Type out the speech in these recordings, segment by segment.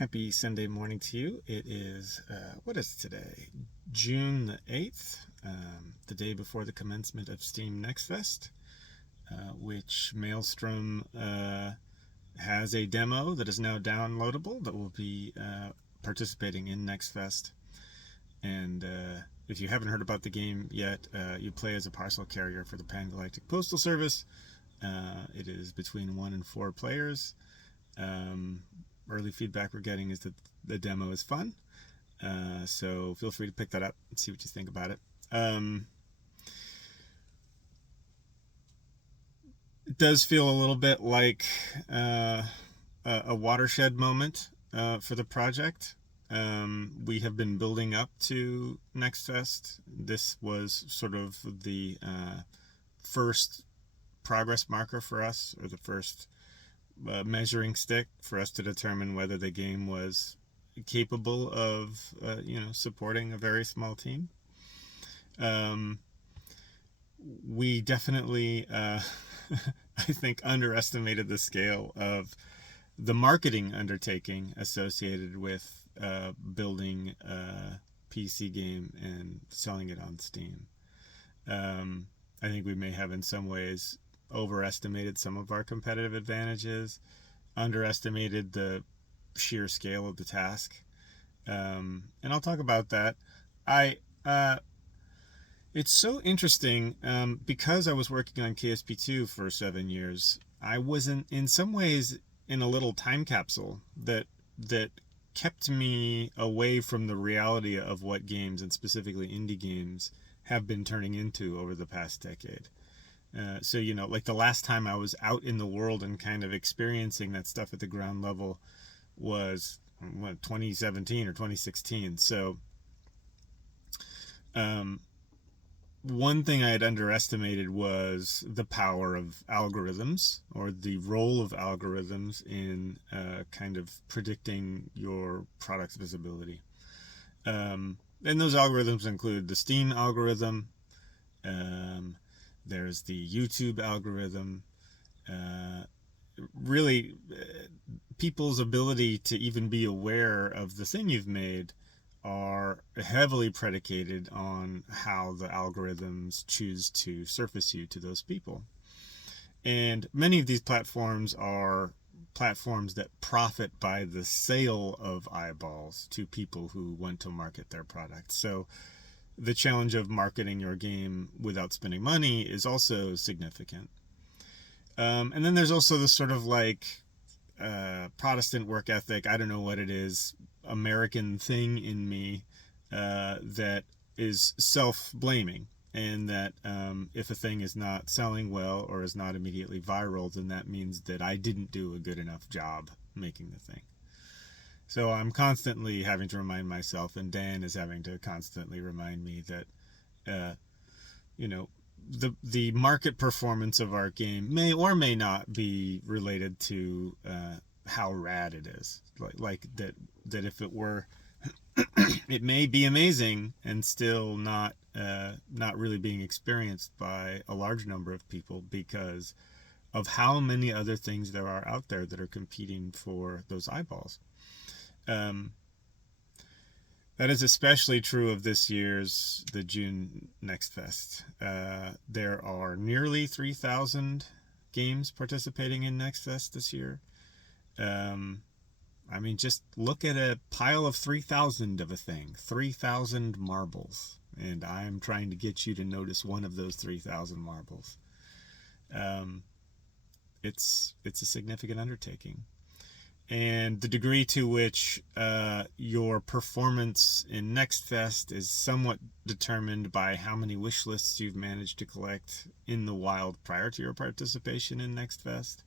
Happy Sunday morning to you. It is, what is today? June the 8th, the day before the commencement of Steam Next Fest, which Mailstrom has a demo that is now downloadable that will be participating in Next Fest. And if you haven't heard about the game yet, you play as a parcel carrier for the Pan-Galactic Postal Service. It is between 1 and 4 players. Early feedback we're getting is that the demo is fun, so feel free to pick that up and see what you think about it. It does feel a little bit like a watershed moment for the project. We have been building up to Next Fest. This was sort of the first progress marker for us, or the first measuring stick for us to determine whether the game was capable of supporting a very small team. We definitely I think underestimated the scale of the marketing undertaking associated with building a PC game and selling it on Steam. I think we may have in some ways overestimated some of our competitive advantages, underestimated the sheer scale of the task, and I'll talk about that. It's so interesting because I was working on KSP2 for 7 years. I was in some ways in a little time capsule that kept me away from the reality of what games, and specifically indie games, have been turning into over the past decade. So, like the last time I was out in the world and kind of experiencing that stuff at the ground level was 2017 or 2016. So, one thing I had underestimated was the power of algorithms, or the role of algorithms in kind of predicting your product's visibility. And those algorithms include the Steam algorithm. There's the YouTube algorithm. Really, people's ability to even be aware of the thing you've made are heavily predicated on how the algorithms choose to surface you to those people. And many of these platforms are platforms that profit by the sale of eyeballs to people who want to market their product. So the challenge of marketing your game without spending money is also significant. And then there's also this sort of like Protestant work ethic, I don't know what it is, American thing in me that is self-blaming, and that if a thing is not selling well or is not immediately viral, then that means that I didn't do a good enough job making the thing. So I'm constantly having to remind myself, and Dan is having to constantly remind me that, the market performance of our game may or may not be related to how rad it is. Like that if it were, it may be amazing and still not really being experienced by a large number of people because of how many other things there are out there that are competing for those eyeballs. That is especially true of this year's the June Next Fest. There are nearly 3,000 games participating in Next Fest this year. Just look at a pile of 3,000 of a thing, 3,000 marbles, and I'm trying to get you to notice one of those 3,000 marbles. It's a significant undertaking. And the degree to which your performance in Next Fest is somewhat determined by how many wish lists you've managed to collect in the wild prior to your participation in Next Fest.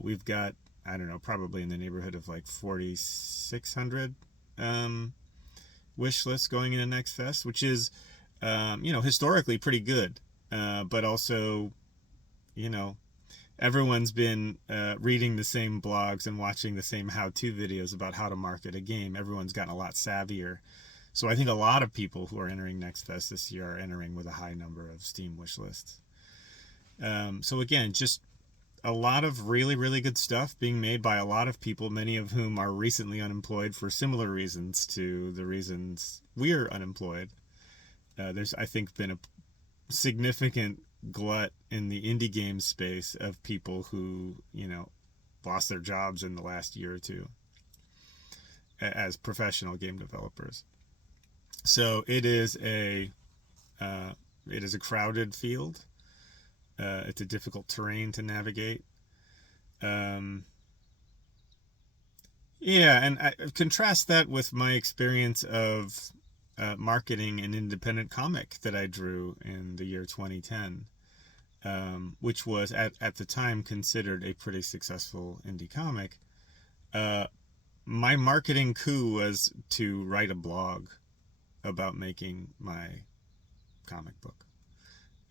We've got, I don't know, probably in the neighborhood of like 4,600 wish lists going into Next Fest, which is, historically pretty good, but also, everyone's been reading the same blogs and watching the same how-to videos about how to market a game. Everyone's gotten a lot savvier. So I think a lot of people who are entering Next Fest this year are entering with a high number of Steam wish lists. So again, just a lot of really, really good stuff being made by a lot of people, many of whom are recently unemployed for similar reasons to the reasons we're unemployed. There's, I think, been a significant glut in the indie game space of people who, lost their jobs in the last year or two as professional game developers. So it is a crowded field. It's a difficult terrain to navigate. Um, yeah, and I contrast that with my experience of marketing an independent comic that I drew in the year 2010, which was at the time considered a pretty successful indie comic. My marketing coup was to write a blog about making my comic book.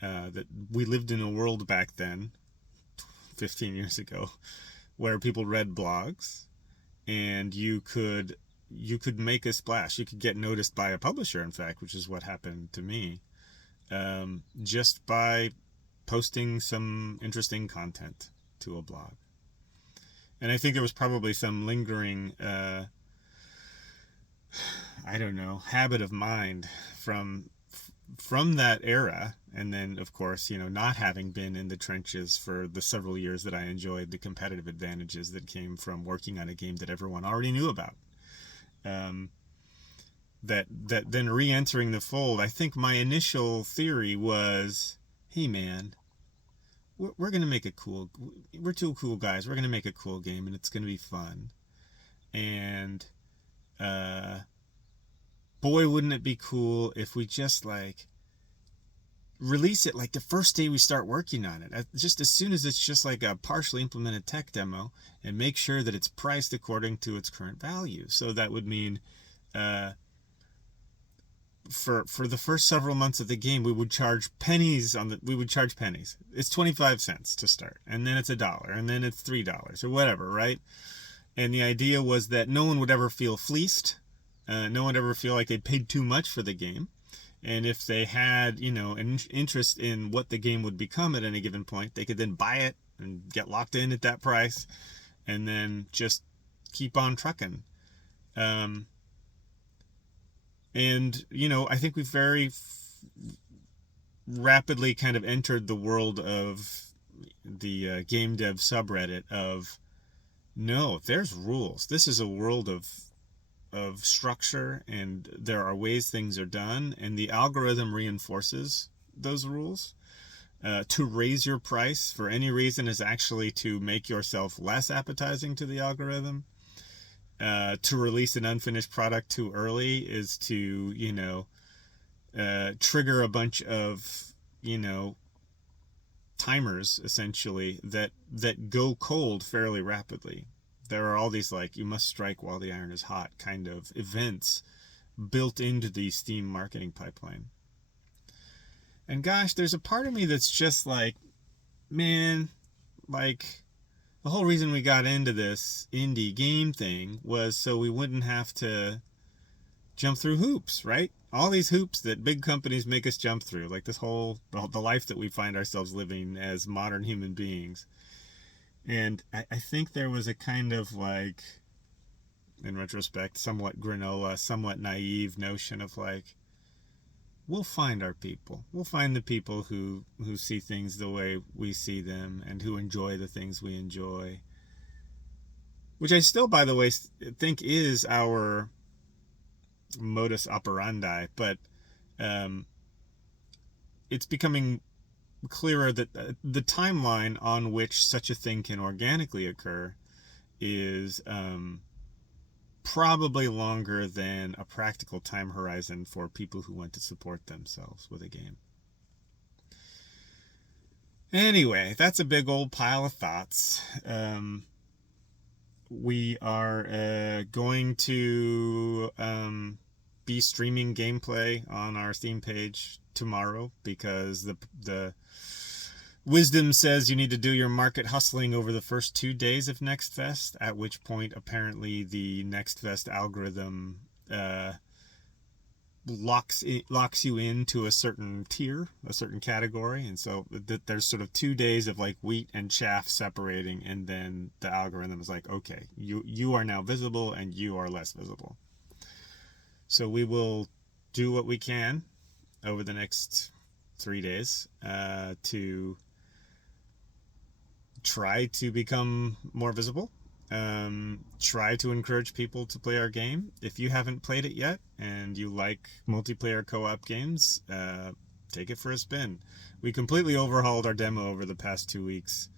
That we lived in a world back then, 15 years ago, where people read blogs, and you could make a splash. You could get noticed by a publisher, in fact, which is what happened to me, just by posting some interesting content to a blog. And I think there was probably some lingering, I don't know, habit of mind from that era, and then of course, not having been in the trenches for the several years that I enjoyed the competitive advantages that came from working on a game that everyone already knew about. That then re-entering the fold, I think my initial theory was, hey man, we're gonna make we're two cool guys, we're gonna make a cool game, and it's gonna be fun. And boy, wouldn't it be cool if we just release it the first day we start working on it, just as soon as it's just a partially implemented tech demo, and make sure that it's priced according to its current value. So that would mean for the first several months of the game, we would charge pennies. It's 25 cents to start, and then it's $1, and then it's $3 or whatever, right? And the idea was that no one would ever feel fleeced. No one would ever feel like they paid too much for the game. And if they had, an interest in what the game would become at any given point, they could then buy it and get locked in at that price, and then just keep on trucking. And, I think we've very rapidly kind of entered the world of the game dev subreddit of, no, there's rules. This is a world of structure, and there are ways things are done, and the algorithm reinforces those rules. To raise your price for any reason is actually to make yourself less appetizing to the algorithm. To release an unfinished product too early is to, trigger a bunch of, timers, essentially, that go cold fairly rapidly. There are all these you must strike while the iron is hot kind of events built into the Steam marketing pipeline. And gosh, there's a part of me that's just man, the whole reason we got into this indie game thing was so we wouldn't have to jump through hoops, right? All these hoops that big companies make us jump through, the life that we find ourselves living as modern human beings. And I think there was a kind of in retrospect, somewhat granola, somewhat naive notion of we'll find our people. We'll find the people who see things the way we see them and who enjoy the things we enjoy. Which I still, by the way, think is our modus operandi, but it's becoming clearer that the timeline on which such a thing can organically occur is probably longer than a practical time horizon for people who want to support themselves with a game. Anyway, that's a big old pile of thoughts. We are going to be streaming gameplay on our Steam page tomorrow because the wisdom says you need to do your market hustling over the first 2 days of Next Fest, at which point apparently the Next Fest algorithm locks you into a certain tier, a certain category, and so there's sort of 2 days of like wheat and chaff separating, and then the algorithm is like, okay, you are now visible and you are less visible. So we will do what we can over the next 3 days to try to become more visible. Try to encourage people to play our game. If you haven't played it yet and you like multiplayer co-op games, take it for a spin. We completely overhauled our demo over the past 2 weeks.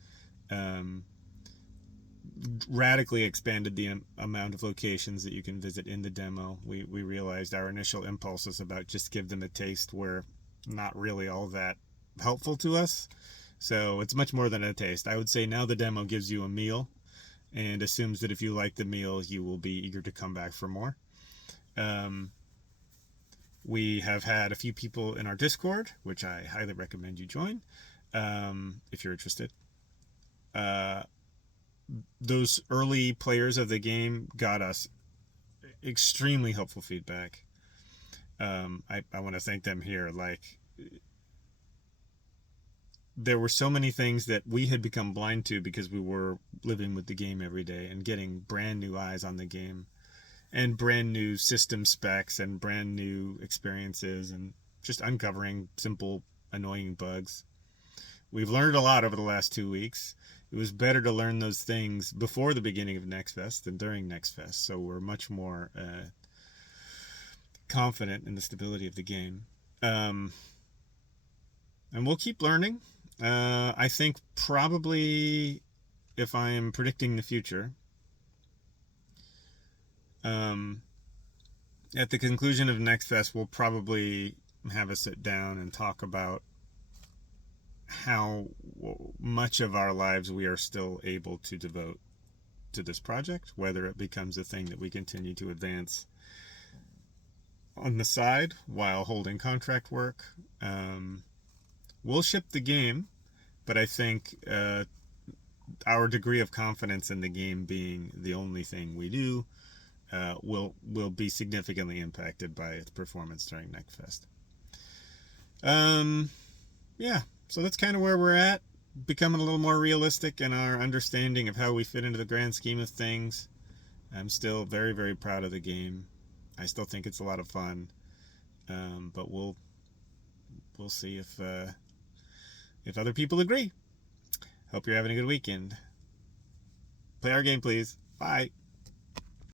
Radically expanded the amount of locations that you can visit in the demo. We realized our initial impulses about just give them a taste were not really all that helpful to us. So it's much more than a taste. I would say now the demo gives you a meal and assumes that if you like the meal, you will be eager to come back for more. We have had a few people in our Discord, which I highly recommend you join if you're interested. Those early players of the game got us extremely helpful feedback. I want to thank them here. Like, there were so many things that we had become blind to because we were living with the game every day and getting brand new eyes on the game and brand new system specs and brand new experiences and just uncovering simple annoying bugs. We've learned a lot over the last 2 weeks. It was better to learn those things before the beginning of Next Fest than during Next Fest, so we're much more confident in the stability of the game. And we'll keep learning. I think probably, if I am predicting the future, at the conclusion of Next Fest, we'll probably have a sit down and talk about how much of our lives we are still able to devote to this project, whether it becomes a thing that we continue to advance on the side while holding contract work. We'll ship the game, but I think our degree of confidence in the game being the only thing we do will be significantly impacted by its performance during Next Fest. Yeah, so that's kind of where we're at, becoming a little more realistic in our understanding of how we fit into the grand scheme of things. I'm still very, very proud of the game. I still think it's a lot of fun, but we'll see if other people agree. Hope you're having a good weekend. Play our game, please. Bye.